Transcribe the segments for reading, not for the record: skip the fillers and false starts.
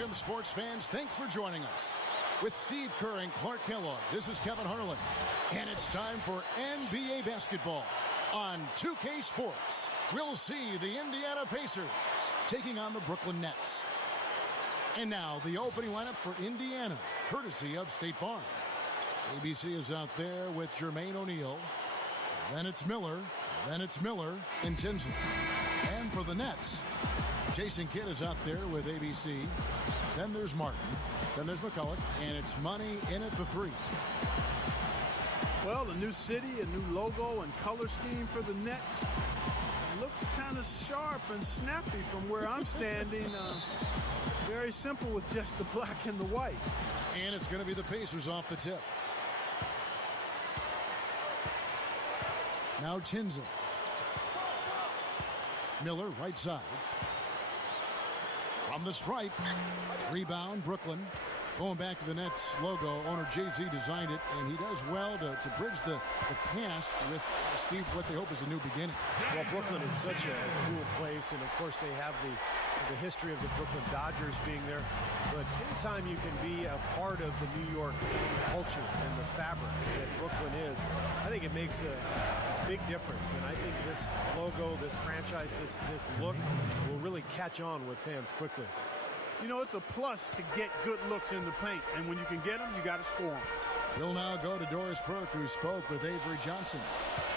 Welcome, sports fans. Thanks for joining us. With Steve Kerr and Clark Kellogg, this is Kevin Harlan. And it's time for NBA basketball on 2K Sports. We'll see the Indiana Pacers taking on the Brooklyn Nets. And now the opening lineup for Indiana, courtesy of State Farm. ABC is out there with Jermaine O'Neal. Then it's Miller. Then it's Miller and Tinsley. And for the Nets, Jason Kidd is out there with ABC. Then there's Martin. Then there's McCulloch. And it's Money in at the three. Well, a new city, a new logo and color scheme for the Nets. Looks kind of sharp and snappy from where I'm standing. Very simple with just the black and the white. And it's going to be the Pacers off the tip. Now Tinsley. Miller, right side. From the stripe. Rebound, Brooklyn. Going back to the Nets logo, owner Jay-Z designed it, and he does well to bridge the past with, Steve, what they hope is a new beginning. Well, Brooklyn is such a cool place, and of course they have the history of the Brooklyn Dodgers being there. But anytime you can be a part of the New York culture and the fabric that Brooklyn is, I think it makes a big difference. And I think this logo, this franchise, this look will really catch on with fans quickly. You know, it's a plus to get good looks in the paint, and when you can get them, you got to score them. We'll now go to Doris Burke, who spoke with Avery Johnson.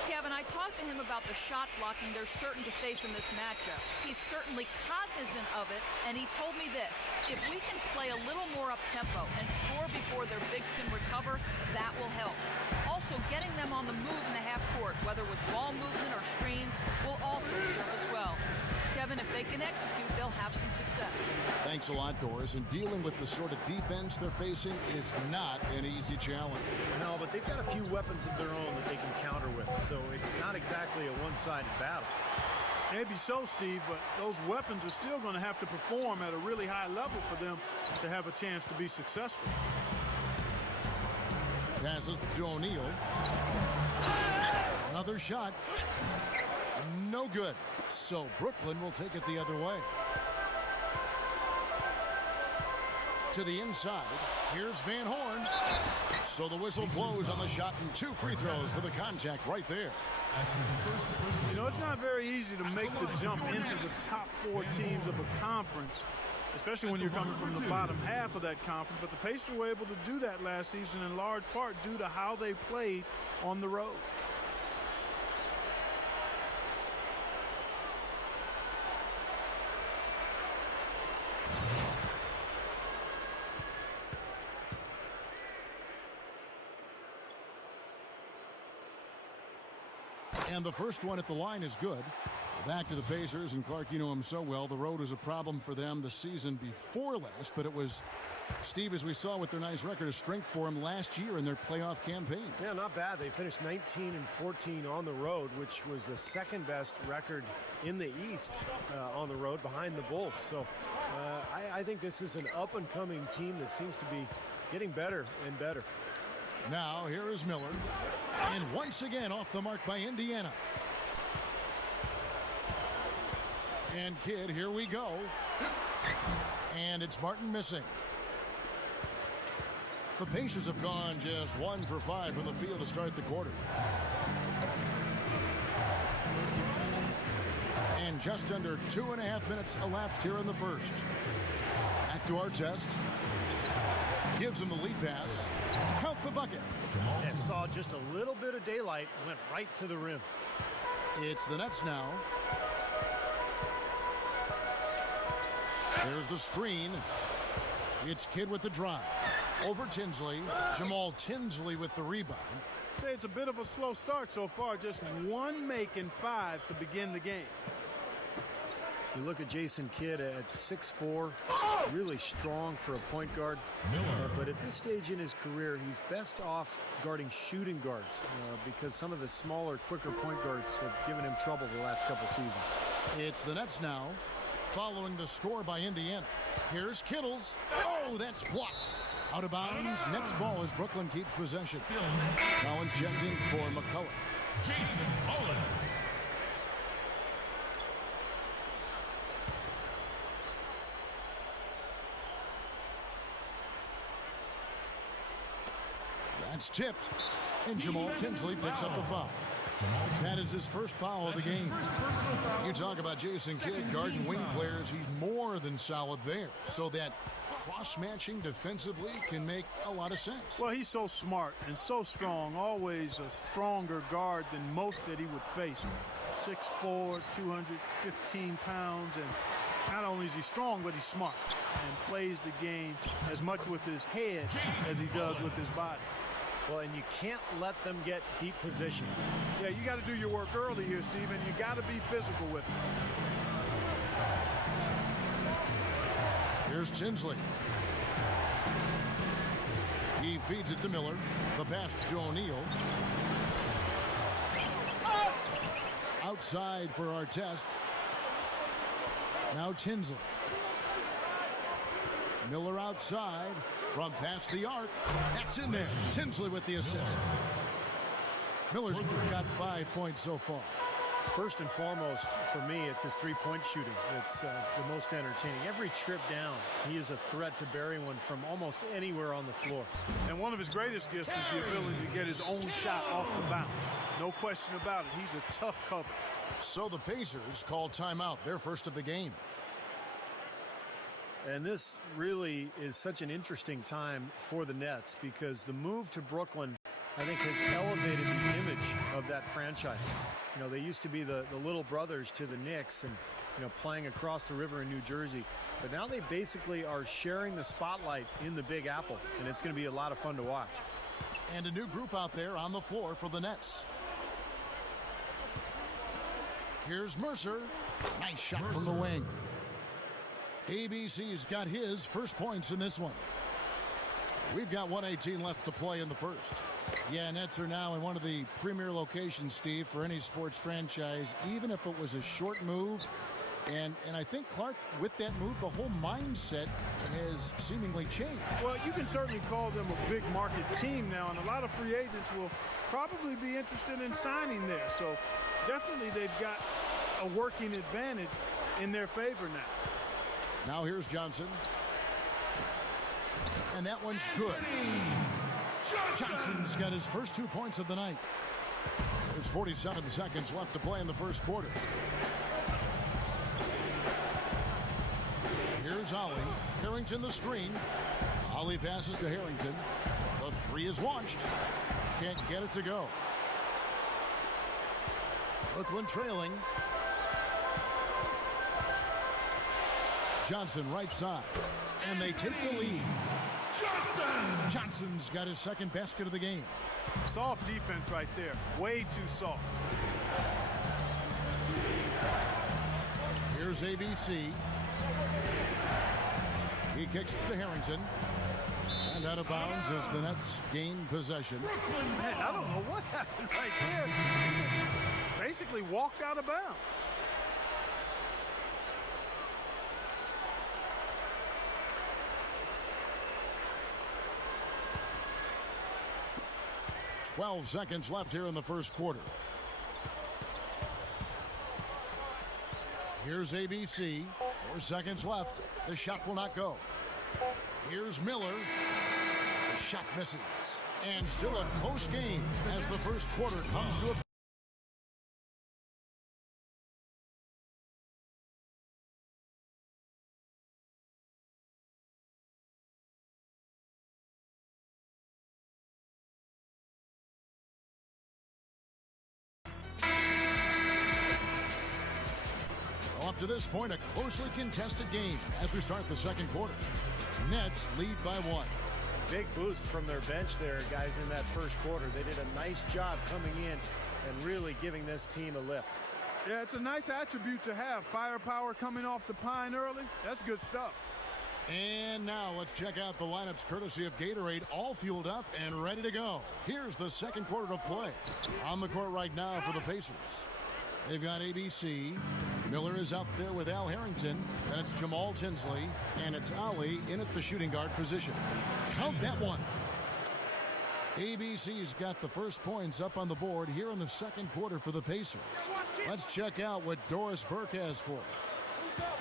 Kevin, I talked to him about the shot blocking they're certain to face in this matchup. He's certainly cognizant of it, and he told me this: if we can play a little more up-tempo and score before their bigs can recover, that will help. Also, getting them on the move in the half court, whether with ball movement or screens, will also serve us well. Kevin, if they can execute, they'll have some success. Thanks a lot, Doris. And dealing with the sort of defense they're facing is not an easy challenge. No, but they've got a few weapons of their own that they can counter with, so it's not exactly a one-sided battle. Maybe so, Steve, but those weapons are still going to have to perform at a really high level for them to have a chance to be successful. Passes to O'Neal. Another shot. No good. So Brooklyn will take it the other way. To the inside. Here's Van Horn. So the whistle blows on the shot and 2 free throws for the contact right there. You know, it's not very easy to make the jump into the top 4 teams of a conference, especially when you're coming from the bottom half of that conference. But the Pacers were able to do that last season in large part due to how they played on the road. And the first one at the line is good. Back to the Pacers, and Clark, you know him so well. The road was a problem for them the season before last, but it was, Steve, as we saw with their nice record, a strength for them last year in their playoff campaign. Yeah, not bad. They finished 19-14 on the road, which was the second best record in the East on the road behind the Bulls. So I think this is an up-and-coming team that seems to be getting better and better. Now, here is Miller. And once again off the mark by Indiana. And Kidd, here we go. And it's Martin missing. The Pacers have gone just 1 for 5 from the field to start the quarter. And just under 2.5 minutes elapsed here in the first. Back to our test. Gives him the lead pass. Count the bucket. And saw just a little bit of daylight, went right to the rim. It's the Nets now. There's the screen. It's Kidd with the drive. Over Tinsley. Jamal Tinsley with the rebound. Say it's a bit of a slow start so far. Just 1 make and 5 to begin the game. You look at Jason Kidd at 6'4", really strong for a point guard. But at this stage in his career, he's best off guarding shooting guards because some of the smaller, quicker point guards have given him trouble the last couple seasons. It's the Nets now, following the score by Indiana. Here's Kittles. Oh, that's blocked. Out of bounds. Next ball as Brooklyn keeps possession. Collins checked in for McCulloch. Jason Collins. It's tipped, and Jamal Tinsley picks up the foul. That is his first foul of the game. You talk about Jason Kidd guarding wing players. He's more than solid there. So that cross-matching defensively can make a lot of sense. Well, he's so smart and so strong. Always a stronger guard than most that he would face. 6'4", 215 pounds. And not only is he strong, but he's smart and plays the game as much with his head as he does with his body. Well, and you can't let them get deep position. Yeah, you got to do your work early here, Steven. You got to be physical with it. Here's Tinsley. He feeds it to Miller. The pass to O'Neal. Outside for Artest. Now Tinsley. Miller outside. From past the arc. That's in there. Tinsley with the assist. Miller's got 5 points so far. First and foremost, for me, it's his three-point shooting. It's the most entertaining. Every trip down, he is a threat to bury one from almost anywhere on the floor. And one of his greatest gifts is the ability to get his own shot off the bounce. No question about it. He's a tough cover. So the Pacers call timeout, their first of the game. And this really is such an interesting time for the Nets because the move to Brooklyn, I think, has elevated the image of that franchise. You know, they used to be the little brothers to the Knicks and, you know, playing across the river in New Jersey. But now they basically are sharing the spotlight in the Big Apple, and it's going to be a lot of fun to watch. And a new group out there on the floor for the Nets. Here's Mercer. Nice shot from the wing. ABC's got his first points in this one. We've got 1:18 left to play in the first. Yeah, Nets are now in one of the premier locations, Steve, for any sports franchise, even if it was a short move. And I think, Clark, with that move, the whole mindset has seemingly changed. Well, you can certainly call them a big market team now, and a lot of free agents will probably be interested in signing there. So definitely they've got a working advantage in their favor now. Now here's Johnson. And that one's good. Johnson's got his first 2 points of the night. There's 47 seconds left to play in the first quarter. Here's Ollie. Harrington the screen. Ollie passes to Harrington. The three is launched. Can't get it to go. Brooklyn trailing. Johnson right side. And they take the lead. Johnson's got his second basket of the game. Soft defense right there. Way too soft. Here's ABC. He kicks to Harrington. And out of bounds as the Nets gain possession. Man, I don't know what happened right there. He basically walked out of bounds. .12 seconds left here in the first quarter. Here's ABC. 4 seconds left. The shot will not go. Here's Miller. The shot misses. And still a close game as the first quarter comes to a up to this point, a closely contested game as we start the second quarter. Nets lead by 1. Big boost from their bench there, guys, in that first quarter. They did a nice job coming in and really giving this team a lift. Yeah, it's a nice attribute to have. Firepower coming off the pine early. That's good stuff. And now let's check out the lineups courtesy of Gatorade, all fueled up and ready to go. Here's the second quarter of play. On the court right now for the Pacers. They've got ABC. Miller is out there with Al Harrington. Then it's Jamal Tinsley. And it's Ollie in at the shooting guard position. Count that one. ABC's got the first points up on the board here in the second quarter for the Pacers. Let's check out what Doris Burke has for us.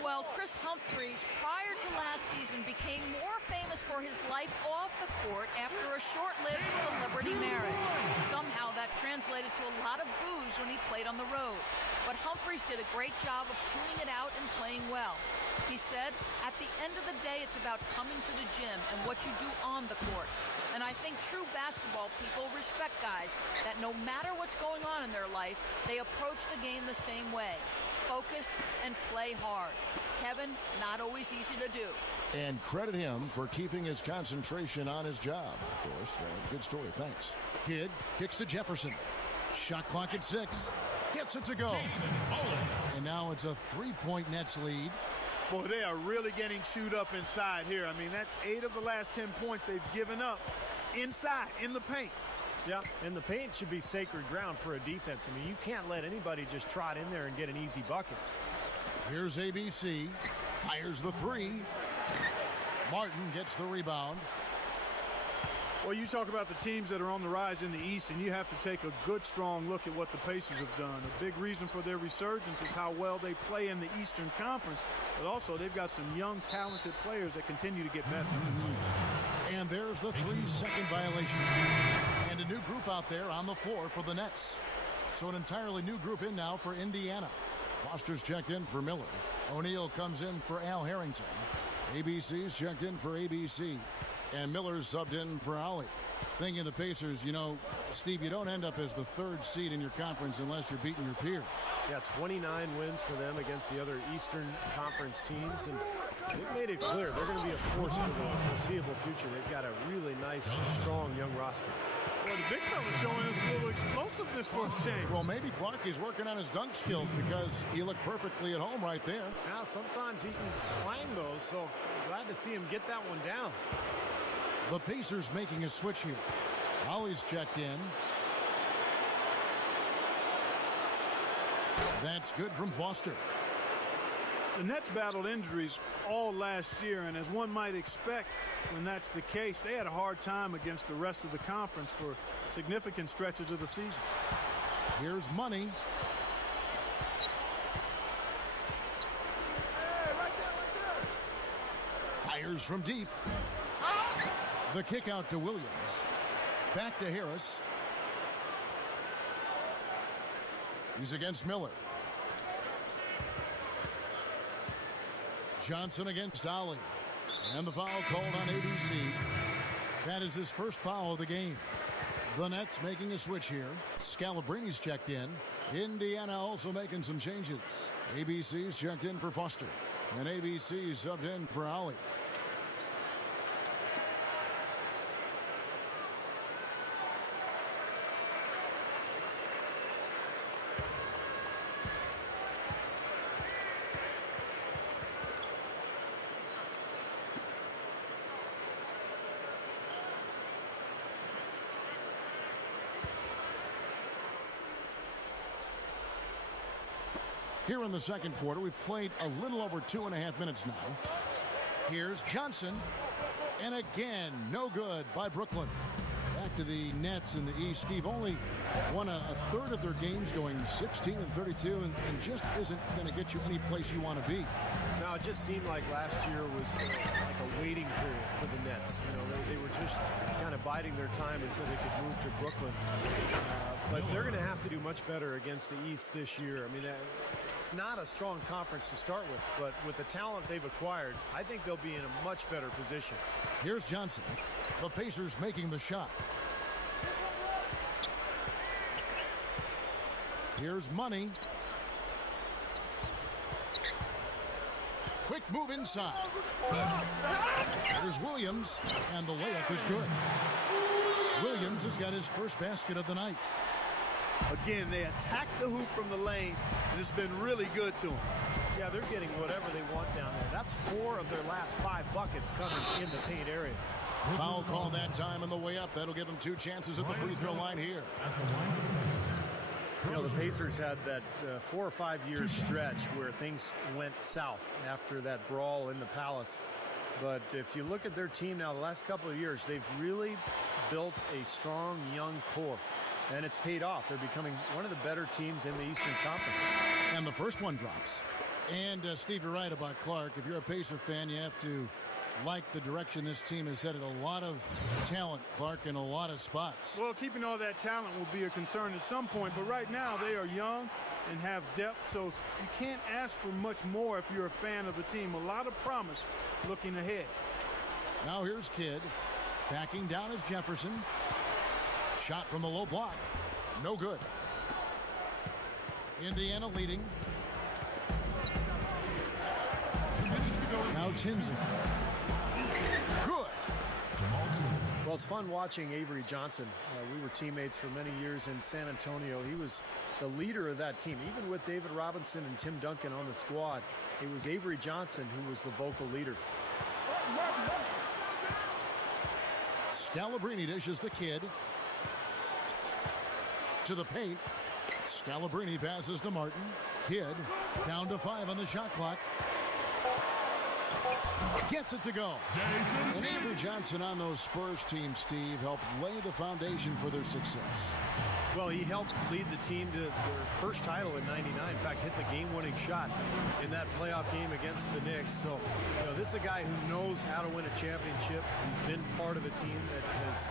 Well, Well, Chris Humphries, prior to last season, became more famous for his life off the court after a short-lived celebrity marriage. Somehow that translated to a lot of booze when he played on the road. But Humphries did a great job of tuning it out and playing well. He said, at the end of the day, it's about coming to the gym and what you do on the court. And I think true basketball people respect guys that no matter what's going on in their life, they approach the game the same way. Focus and play hard. Kevin, not always easy to do. And credit him for keeping his concentration on his job, of course. Good story, thanks. Kidd kicks to Jefferson. Shot clock at 6. Gets it to go. And now it's a 3-point Nets lead. Boy, they are really getting chewed up inside here. I mean, that's 8 of the last 10 points they've given up inside, in the paint. Yeah, and the paint should be sacred ground for a defense. I mean, you can't let anybody just trot in there and get an easy bucket. Here's ABC. Fires the 3. Martin gets the rebound. Well, you talk about the teams that are on the rise in the East, and you have to take a good, strong look at what the Pacers have done. A big reason for their resurgence is how well they play in the Eastern Conference, but also they've got some young, talented players that continue to get better. And there's the 3-second violation. And a new group out there on the floor for the Nets. So an entirely new group in now for Indiana. Foster's checked in for Miller. O'Neal comes in for Al Harrington. ABC's checked in for ABC. And Miller's subbed in for Ollie. Thinking of the Pacers, you know, Steve, you don't end up as the 3rd seed in your conference unless you're beating your peers. Yeah, 29 wins for them against the other Eastern Conference teams. And they've made it clear they're going to be a force for the foreseeable future. They've got a really nice, strong young roster. Well, the big fella's showing us a little explosiveness for a change. Well, maybe Clark is working on his dunk skills because he looked perfectly at home right there. Now, sometimes he can clang those, so glad to see him get that one down. The Pacers making a switch here. Ollie's checked in. That's good from Foster. The Nets battled injuries all last year, and as one might expect when that's the case, they had a hard time against the rest of the conference for significant stretches of the season. Here's Money. Fires from deep. The kick out to Williams. Back to Harris. He's against Miller. Johnson against Ollie. And the foul called on ABC. That is his first foul of the game. The Nets making a switch here. Scalabrini's checked in. Indiana also making some changes. ABC's checked in for Foster. And ABC's subbed in for Ollie. Here in the second quarter, we've played a little over 2.5 minutes now. Here's Johnson. And again, no good by Brooklyn. Back to the Nets in the East. Steve only won a third of their games, going 16-32, and just isn't going to get you any place you want to be. No, it just seemed like last year was like a waiting period for the Nets. You know, they were just kind of biding their time until they could move to Brooklyn. But they're going to have to do much better against the East this year. I mean, it's not a strong conference to start with, but with the talent they've acquired, I think they'll be in a much better position. Here's Johnson. The Pacers making the shot. Here's Money. Quick move inside. There's Williams, and the layup is good. Williams has got his first basket of the night. Again, they attack the hoop from the lane, and it's been really good to them. Yeah, they're getting whatever they want down there. That's 4 of their last 5 buckets coming in the paint area. Foul call that time on the way up. That'll give them 2 chances at the free throw line here. You know, the Pacers had that 4 or 5 year stretch where things went south after that brawl in the Palace. But if you look at their team now, the last couple of years, they've really built a strong young core. And it's paid off. They're becoming one of the better teams in the Eastern Conference. And the first one drops. And Steve, you're right about Clark. If you're a Pacer fan, you have to like the direction this team is headed. A lot of talent, Clark, in a lot of spots. Well, keeping all that talent will be a concern at some point, but right now they are young and have depth, so you can't ask for much more if you're a fan of the team. A lot of promise looking ahead. Now here's Kidd. Backing down is Jefferson. Shot from the low block. No good. Indiana leading. 2 minutes to go. Now Tinsley. Good. Well, it's fun watching Avery Johnson. We were teammates for many years in San Antonio. He was the leader of that team. Even with David Robinson and Tim Duncan on the squad, it was Avery Johnson who was the vocal leader. Scalabrini dishes the Kidd. To the paint. Scalabrini passes to Martin. Kidd down to 5 on the shot clock. Gets it to go. And Avery Johnson on those Spurs teams, Steve, helped lay the foundation for their success. Well, he helped lead the team to their first title in '99. In fact, hit the game-winning shot in that playoff game against the Knicks. So, this is a guy who knows how to win a championship. He's been part of a team that has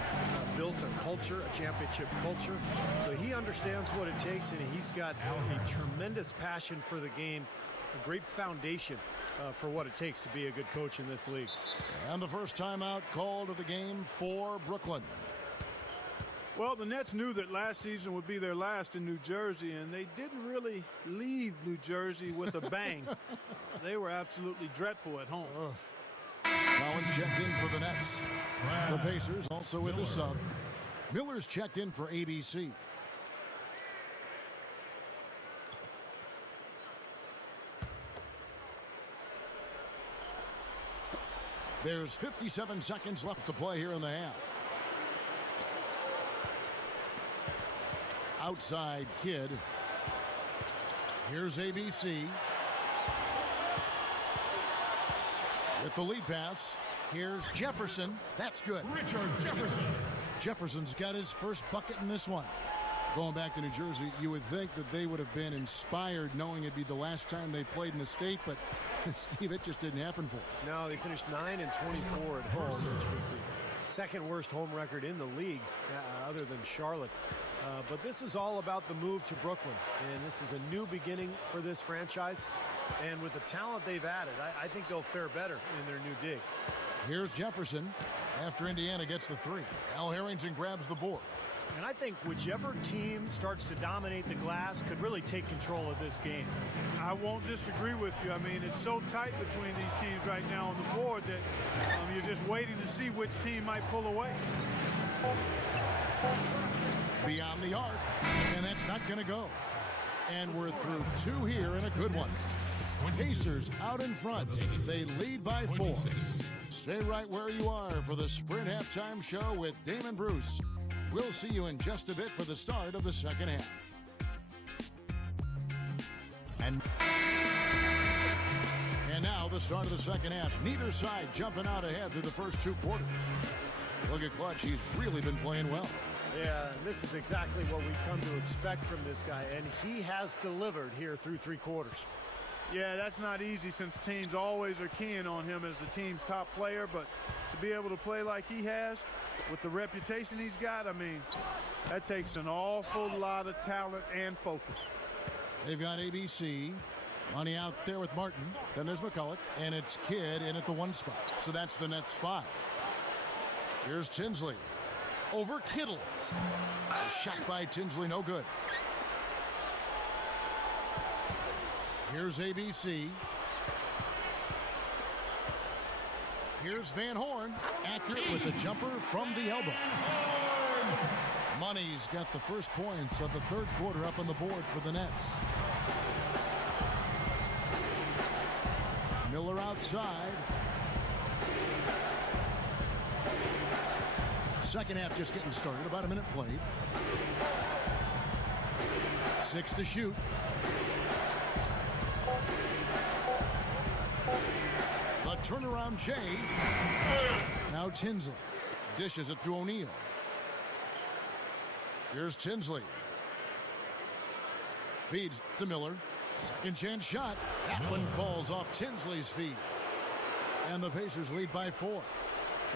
built a culture, a championship culture. So he understands what it takes, and he's got a tremendous passion for the game, a great foundation for what it takes to be a good coach in this league. And the first timeout called of the game for Brooklyn. Well, the Nets knew that last season would be their last in New Jersey, and they didn't really leave New Jersey with a bang. They were absolutely dreadful at home. Collins checked in for the Nets. The Pacers also with the sub. Miller's checked in for ABC. There's 57 seconds left to play here in the half. Outside Kidd. Here's ABC. With the lead pass. Here's Jefferson. That's good. Richard Jefferson. Jefferson's got his first bucket in this one. Going back to New Jersey, you would think that they would have been inspired knowing it'd be the last time they played in the state, but Steve, it just didn't happen for them. No, they finished 9-24 at home, which was the second worst home record in the league, other than Charlotte. But this is all about the move to Brooklyn, and this is a new beginning for this franchise. And with the talent they've added, I think they'll fare better in their new digs. Here's Jefferson after Indiana gets the 3. Al Harrington grabs the board. And I think whichever team starts to dominate the glass could really take control of this game. I won't disagree with you. I mean, it's so tight between these teams right now on the board that you're just waiting to see which team might pull away. Beyond the arc, and that's not going to go. And we're through 2 here and a good one. Pacers out in front. They lead by 4. Stay right where you are for the Sprint Halftime Show with Damon Bruce. We'll see you in just a bit for the start of the second half. And now the start of the second half. Neither side jumping out ahead through the first 2 quarters. Look at Clutch. He's really been playing well. Yeah, this is exactly what we've come to expect from this guy, and he has delivered here through 3 quarters. Yeah, that's not easy since teams always are keying on him as the team's top player, but to be able to play like he has with the reputation he's got, I mean, that takes an awful lot of talent and focus. They've got ABC. Money out there with Martin. Then there's McCulloch, and it's Kidd in at the 1 spot. So that's the Nets 5. Here's Tinsley. Over Kittles. Shot by Tinsley, no good. Here's ABC. Here's Van Horn. Accurate with the jumper from the elbow. Money's got the first points of the 3rd quarter up on the board for the Nets. Miller outside. Second half just getting started. About a minute played. 6 to shoot. The turnaround Jay. Now Tinsley. Dishes it to O'Neal. Here's Tinsley. Feeds to Miller. Second chance shot. That one falls off Tinsley's feet. And the Pacers lead by 4.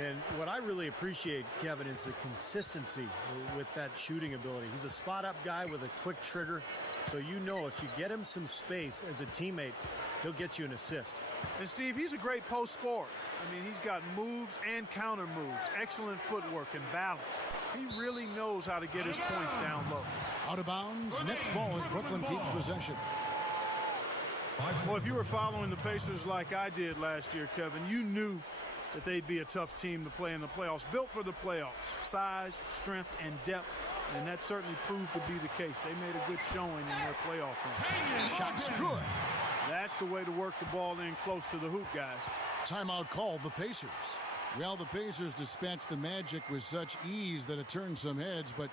And what I really appreciate, Kevin, is the consistency with that shooting ability. He's a spot-up guy with a quick trigger, so you know if you get him some space as a teammate, he'll get you an assist. And, Steve, he's a great post scorer. I mean, he's got moves and counter moves, excellent footwork and balance. He really knows how to get his points down low. Out of bounds. Next ball as Brooklyn keeps possession. Well, if you were following the Pacers like I did last year, Kevin, you knew that they'd be a tough team to play in the playoffs, built for the playoffs. Size, strength, and depth, and that certainly proved to be the case. They made a good showing in their playoff run. Shot's good. That's the way to work the ball in close to the hoop, guys. Timeout called the Pacers. Well, the Pacers dispatched the Magic with such ease that it turned some heads, but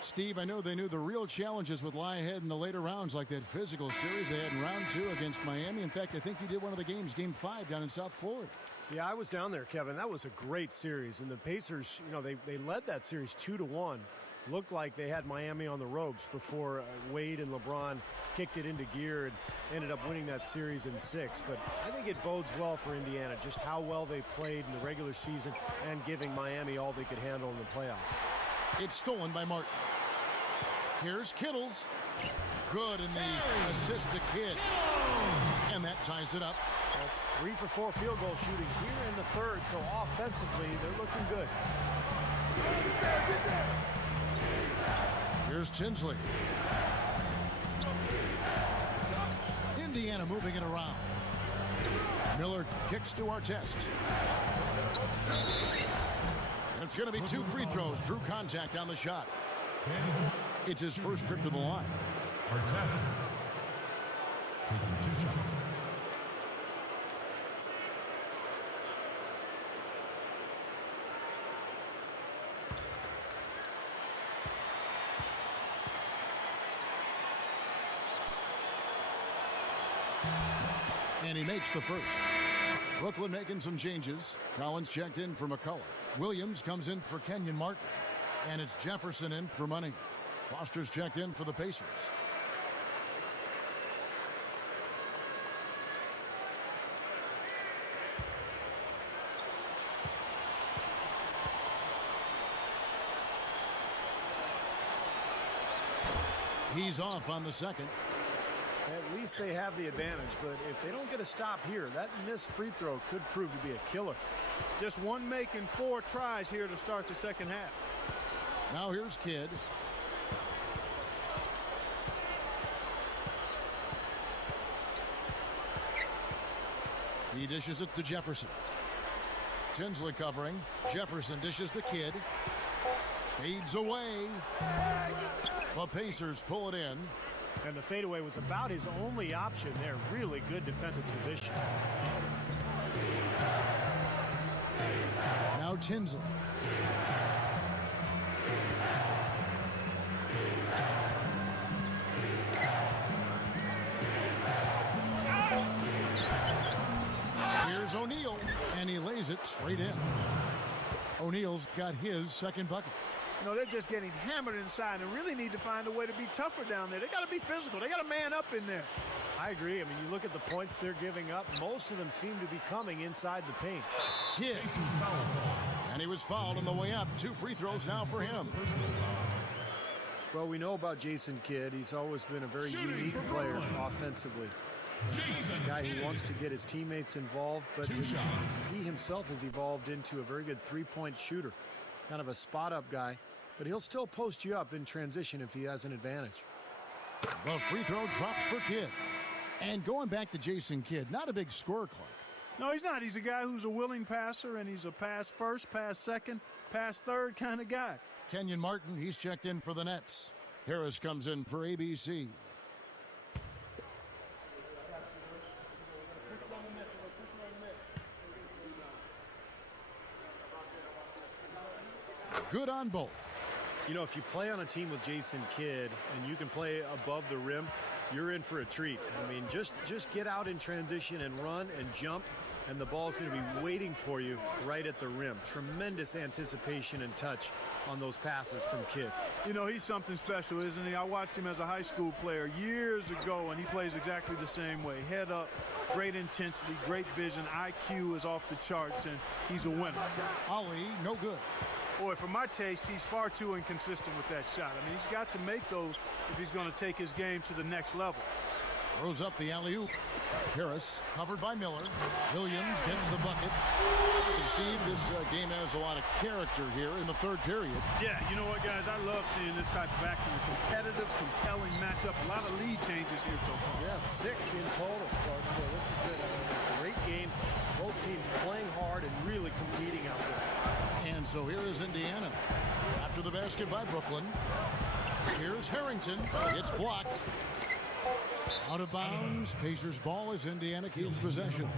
Steve, I know they knew the real challenges would lie ahead in the later rounds, like that physical series they had in round 2 against Miami. In fact, I think you did one of the games, game 5, down in South Florida. Yeah, I was down there, Kevin. That was a great series. And the Pacers, you know, they led that series 2-1. Looked like they had Miami on the ropes before Wade and LeBron kicked it into gear and ended up winning that series in 6. But I think it bodes well for Indiana, just how well they played in the regular season and giving Miami all they could handle in the playoffs. It's stolen by Martin. Here's Kittles. Good in the assist to Kidd. And that ties it up. That's 3 for 4 field goal shooting here in the third, so offensively, they're looking good. Here's Tinsley. Indiana moving it around. Miller kicks to Artest. And it's going to be 2 free throws. Drew contact on the shot. It's his first trip to the line. Artest taking 2 shots. And he makes the first. Brooklyn making some changes. Collins checked in for McCullough. Williams comes in for Kenyon Martin. And it's Jefferson in for Money. Foster's checked in for the Pacers. He's off on the second. At least they have the advantage, but if they don't get a stop here, that missed free throw could prove to be a killer. Just one make and 4 tries here to start the second half. Now here's Kidd. He dishes it to Jefferson. Tinsley covering. Jefferson dishes to Kidd. Fades away. The Pacers pull it in. And the fadeaway was about his only option there. Really good defensive position. Now Tinsley. Here's O'Neal, and he lays it straight in. O'Neal's got his second bucket. You know, they're just getting hammered inside and really need to find a way to be tougher down there. They got to be physical. They got to man up in there. I agree. I mean, you look at the points they're giving up. Most of them seem to be coming inside the paint. Kidd. And he was fouled on the way up. 2 free throws now for him. Well, we know about Jason Kidd. He's always been a very unique player offensively. A guy who wants to get his teammates involved, but he himself has evolved into a very good three-point shooter. Kind of a spot-up guy, but he'll still post you up in transition if he has an advantage. The free throw drops for Kidd. And going back to Jason Kidd, not a big scorer, Clark. No, he's not. He's a guy who's a willing passer, and he's a pass first, pass second, pass third kind of guy. Kenyon Martin, he's checked in for the Nets. Harris comes in for ABC. Good on both. You know, if you play on a team with Jason Kidd and you can play above the rim, you're in for a treat. I mean, just get out in transition and run and jump. and the ball's going to be waiting for you right at the rim. Tremendous anticipation and touch on those passes from Kidd. You know, he's something special, isn't he? I watched him as a high school player years ago, and he plays exactly the same way. Head up, great intensity, great vision. IQ is off the charts, and he's a winner. Ali, no good. Boy, for my taste, he's far too inconsistent with that shot. I mean, he's got to make those if he's going to take his game to the next level. Throws up the alley-oop. Harris covered by Miller. Williams gets the bucket. And Steve, this game has a lot of character here in the third period. Yeah, you know what, guys? I love seeing this type of action. A competitive, compelling matchup. A lot of lead changes here so far. Yeah, 6 in total, Clark. So this has been a great game. Both teams playing hard and really competing out there. And so here is Indiana. After the basket by Brooklyn. Here's Harrington. It's blocked. Out of bounds. Pacers ball as Indiana keeps possession.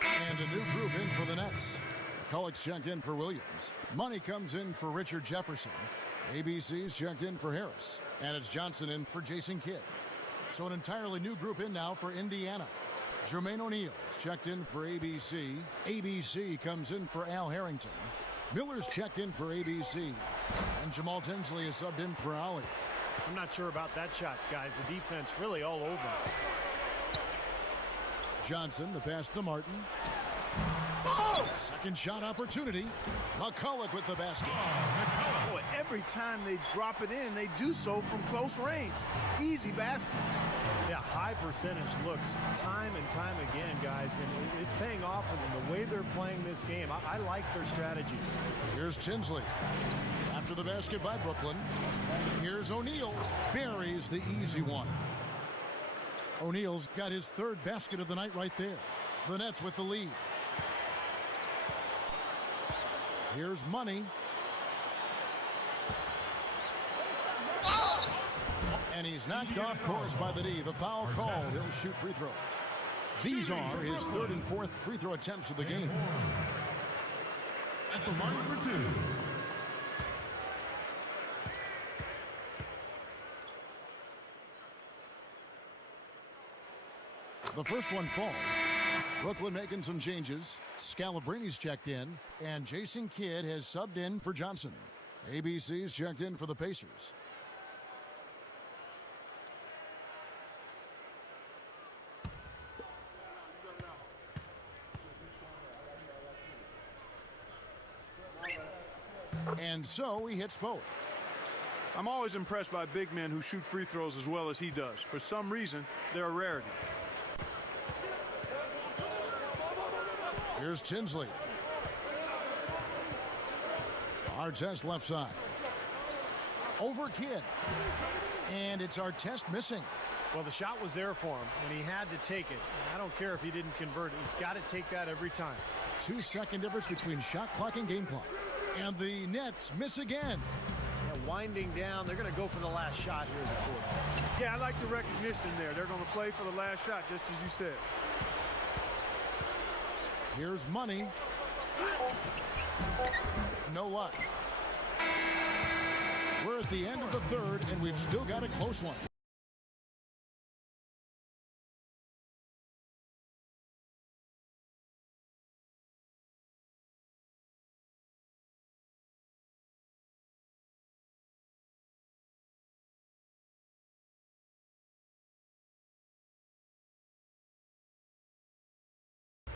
And a new group in for the Nets. McCulloch's checked in for Williams. Money comes in for Richard Jefferson. ABC's checked in for Harris. And it's Johnson in for Jason Kidd. So an entirely new group in now for Indiana. Jermaine O'Neal is checked in for ABC. ABC comes in for Al Harrington. Miller's checked in for ABC. And Jamal Tinsley is subbed in for Ali. I'm not sure about that shot, guys. The defense really all over. Johnson, the pass to Martin. Second shot opportunity. McCulloch with the basket. Boy, every time they drop it in, they do so from close range. Easy basket. Yeah, high percentage looks time and time again, guys, and it's paying off for them. The way they're playing this game, I like their strategy. Here's Tinsley. After the basket by Brooklyn. Here's O'Neal. Buries the easy one. O'Neal's got his third basket of the night right there. The Nets with the lead. Here's Money. And he's knocked off course by the D. The foul call. He'll shoot free throws. These are his third and fourth free throw attempts of the game. At the line for 2. The first one falls. Brooklyn making some changes. Scalabrini's checked in, and Jason Kidd has subbed in for Johnson. ABC's checked in for the Pacers. And so he hits both. I'm always impressed by big men who shoot free throws as well as he does. For some reason, they're a rarity. Here's Tinsley. Artest left side. Over Kidd. And it's Artest missing. Well, the shot was there for him, and he had to take it. I don't care if he didn't convert it. He's got to take that every time. 2-second difference between shot clock and game clock. And the Nets miss again. Yeah, winding down. They're going to go for the last shot here in the quarter. Yeah, I like the recognition there. They're going to play for the last shot, just as you said. Here's Money. No luck. We're at the end of the third, and we've still got a close one.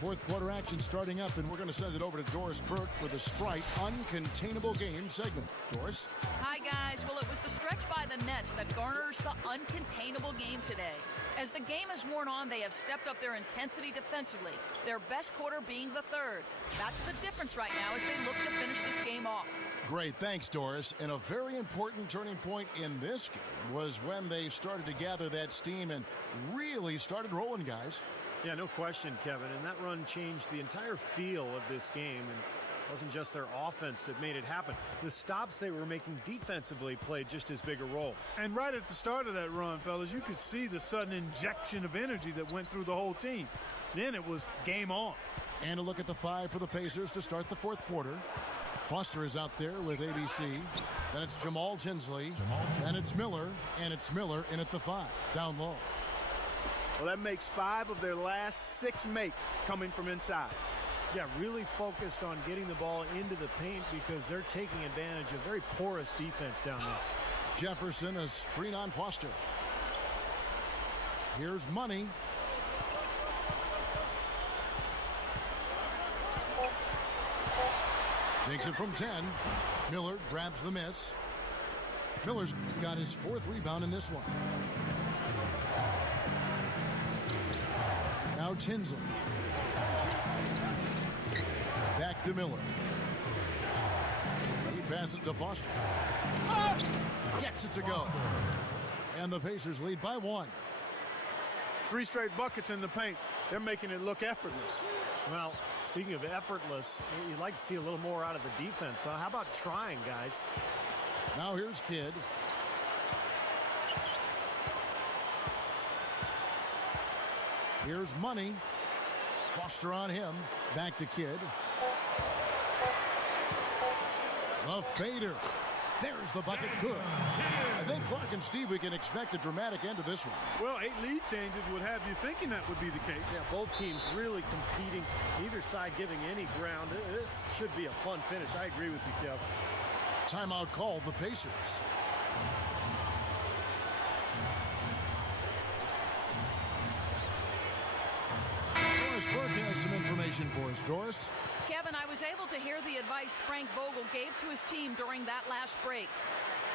Fourth quarter action starting up, and we're going to send it over to Doris Burke for the Sprite Uncontainable Game segment. Doris? Hi, guys. Well, it was the stretch by the Nets that garners the uncontainable game today. As the game has worn on, they have stepped up their intensity defensively, their best quarter being the third. That's the difference right now as they look to finish this game off. Great, thanks, Doris. And a very important turning point in this game was when they started to gather that steam and really started rolling, guys. Yeah, no question, Kevin. And that run changed the entire feel of this game. And it wasn't just their offense that made it happen. The stops they were making defensively played just as big a role. And right at the start of that run, fellas, you could see the sudden injection of energy that went through the whole team. Then it was game on. And a look at the 5 for the Pacers to start the fourth quarter. Foster is out there with ABC. Then it's Jamal Tinsley. And it's Miller. And it's Miller in at the 5. Down low. Well, that makes 5 of their last 6 makes coming from inside. Yeah, really focused on getting the ball into the paint because they're taking advantage of very porous defense down there. Jefferson, a screen on Foster. Here's Money. Takes it from 10. Miller grabs the miss. Miller's got his 4th rebound in this one. Now Tinsley. Back to Miller. He passes to Foster. Gets it to go. And the Pacers lead by 1. 3 straight buckets in the paint. They're making it look effortless. Well, speaking of effortless, you'd like to see a little more out of the defense. So how about trying, guys? Now here's Kidd. Here's Money. Foster on him. Back to Kidd. The fader. There's the bucket. Good. I think Clark and Steve, we can expect a dramatic end to this one. Well, 8 lead changes would have you thinking that would be the case. Yeah, both teams really competing, neither side giving any ground. This should be a fun finish. I agree with you, Kev. Timeout called, the Pacers. Doris Burke has some information for us. Doris? Kevin, I was able to hear the advice Frank Vogel gave to his team during that last break.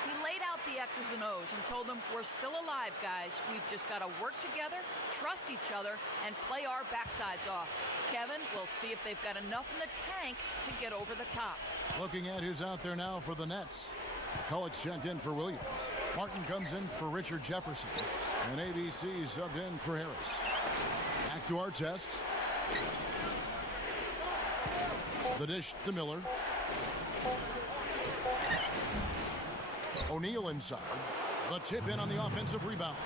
He laid out the X's and O's and told them, we're still alive, guys. We've just got to work together, trust each other, and play our backsides off. Kevin, we'll see if they've got enough in the tank to get over the top. Looking at who's out there now for the Nets. McCulloch's checked in for Williams. Martin comes in for Richard Jefferson. And ABC subbed in for Harris. Back to our test. The dish to Miller. O'Neal inside. The tip in on the offensive rebound.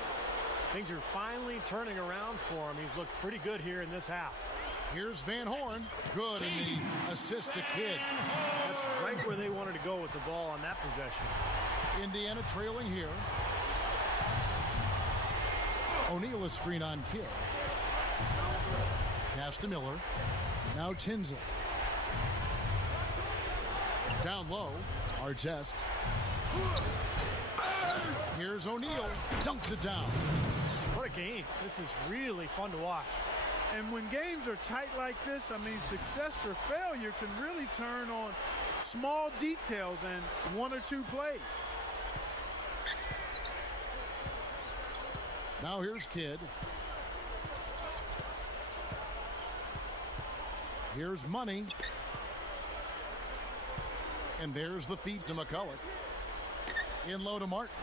Things are finally turning around for him. He's looked pretty good here in this half. Here's Van Horn. Good in the assist to Kidd. That's right where they wanted to go with the ball on that possession. Indiana trailing here. O'Neal a screen on Kidd. Pass to Miller. Now Tinsley. Down low. Artest. Here's O'Neal. Dunks it down. What a game. This is really fun to watch. And when games are tight like this, I mean, success or failure can really turn on small details and 1 or 2 plays. Now here's Kidd. Here's Money. And there's the feed to McCulloch. In low to Martin.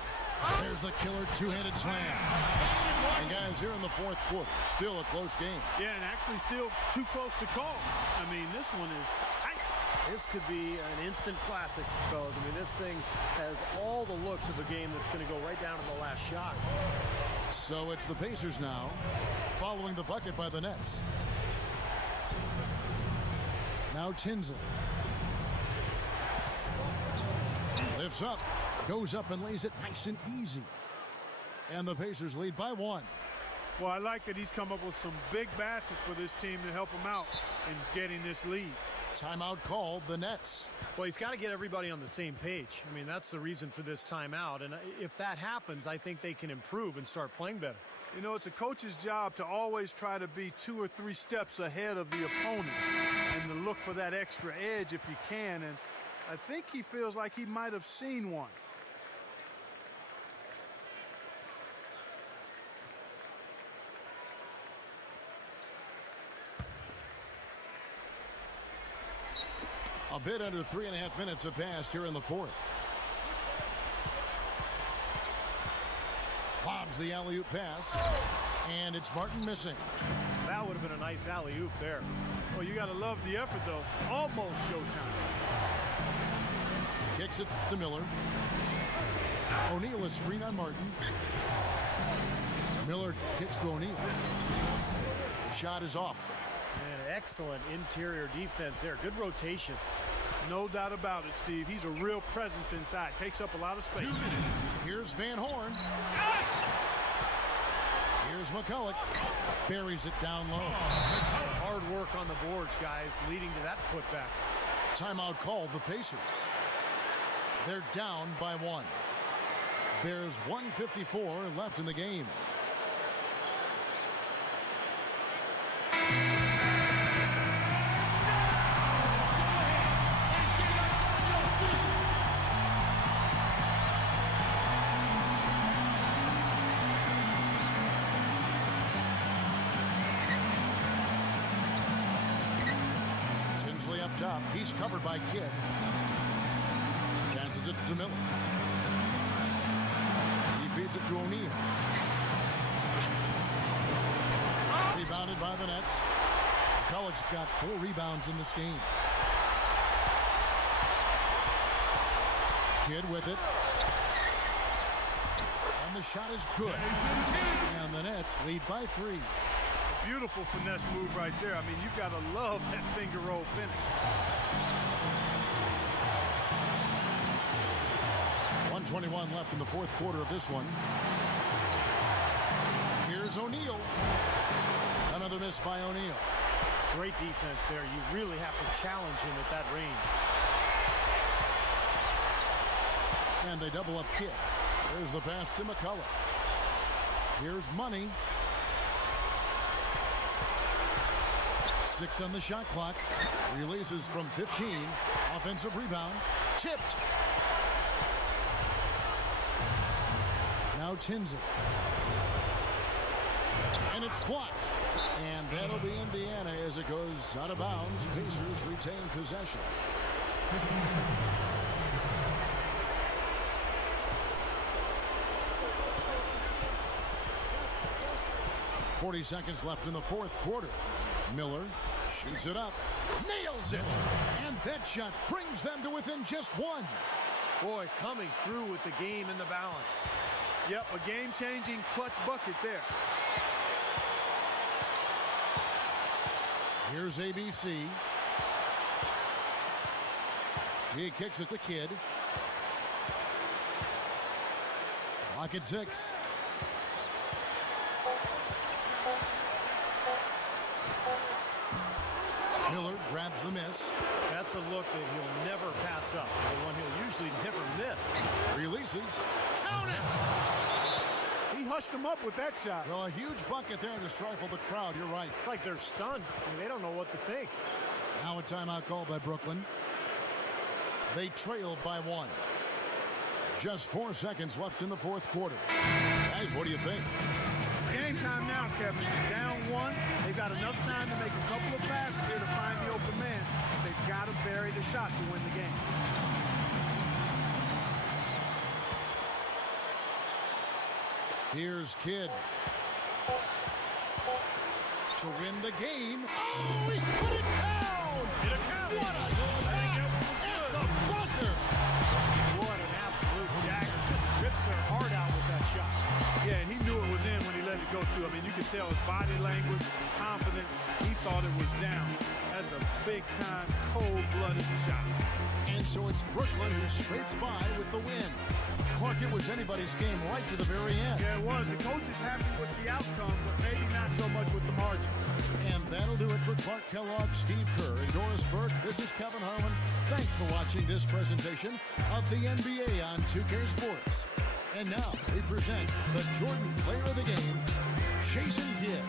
There's the killer two-handed slam. And guys, here in the 4th quarter, still a close game. Yeah, and actually still too close to call. I mean, this one is tight. This could be an instant classic, fellas. I mean, this thing has all the looks of a game that's going to go right down to the last shot. So it's the Pacers now, following the bucket by the Nets. Now Tinsley. Lifts up, goes up and lays it nice and easy. And the Pacers lead by 1. Well, I like that he's come up with some big baskets for this team to help him out in getting this lead. Timeout called, the Nets. Well, he's got to get everybody on the same page. I mean, that's the reason for this timeout. And if that happens, I think they can improve and start playing better. You know, it's a coach's job to always try to be 2 or 3 steps ahead of the opponent and to look for that extra edge if you can. And I think he feels like he might have seen one. A bit under 3.5 minutes have passed here in the 4th. Lobs the alley-oop pass, and it's Martin missing. That would have been a nice alley-oop there. Well, you got to love the effort, though. Almost showtime. Kicks it to Miller. O'Neal a screen on Martin. Miller kicks to O'Neal. The shot is off. And excellent interior defense there. Good rotations. No doubt about it, Steve. He's a real presence inside. Takes up a lot of space. 2 minutes. Here's Van Horn. Here's McCulloch. Buries it down low. Hard work on the boards, guys, leading to that putback. Timeout called the Pacers. They're down by 1. There's 1:54 left in the game. Up top, he's covered by Kidd. Passes it to Miller. He feeds it to O'Neal. Rebounded by the Nets. McCulloch's got 4 rebounds in this game. Kidd with it. And the shot is good. And the Nets lead by 3. Beautiful finesse move right there. I mean, you've got to love that finger roll finish. 1:21 left in the fourth quarter of this one. Here's O'Neal. Another miss by O'Neal. Great defense there. You really have to challenge him at that range. And they double up Kidd. There's the pass to McCulloch. Here's Money. 6 on the shot clock. Releases from 15. Offensive rebound. Tipped. Now Tinsley. And it's blocked. And that'll be Indiana as it goes out of bounds. Pacers retain possession. 40 seconds left in the fourth quarter. Miller shoots it up, nails it, and that shot brings them to within just 1. Boy, coming through with the game in the balance. Yep, a game-changing clutch bucket there. Here's ABC. He kicks it to Kidd. Clock at 6. Miller grabs the miss. That's a look that he'll never pass up. The one he'll usually never miss. Releases. Count it! He hushed him up with that shot. Well, a huge bucket there to stifle the crowd. You're right. It's like they're stunned. I mean, they don't know what to think. Now a timeout called by Brooklyn. They trail by 1. Just 4 seconds left in the fourth quarter. Guys, what do you think? Game time now, Kevin. Down 1. They've got enough time to make a couple of passes here to find the open man. They've got to bury the shot to win the game. Here's Kidd. To win the game. Oh, he put it down! It'll count. What a shot! At the buzzer! What an absolute dagger. Just rips their heart out with that shot. Yeah, and he knew it was in when he let it go, too. I mean, you could tell his body language, confident. He thought it was down. That's a big-time, cold-blooded shot. And so it's Brooklyn who scrapes by with the win. Clark, it was anybody's game right to the very end. Yeah, it was. The coach is happy with the outcome, but maybe not so much with the margin. And that'll do it for Clark Kellogg, Steve Kerr, and Doris Burke. This is Kevin Harlan. Thanks for watching this presentation of the NBA on 2K Sports. And now we present the Jordan Player of the Game, Jason Kidd.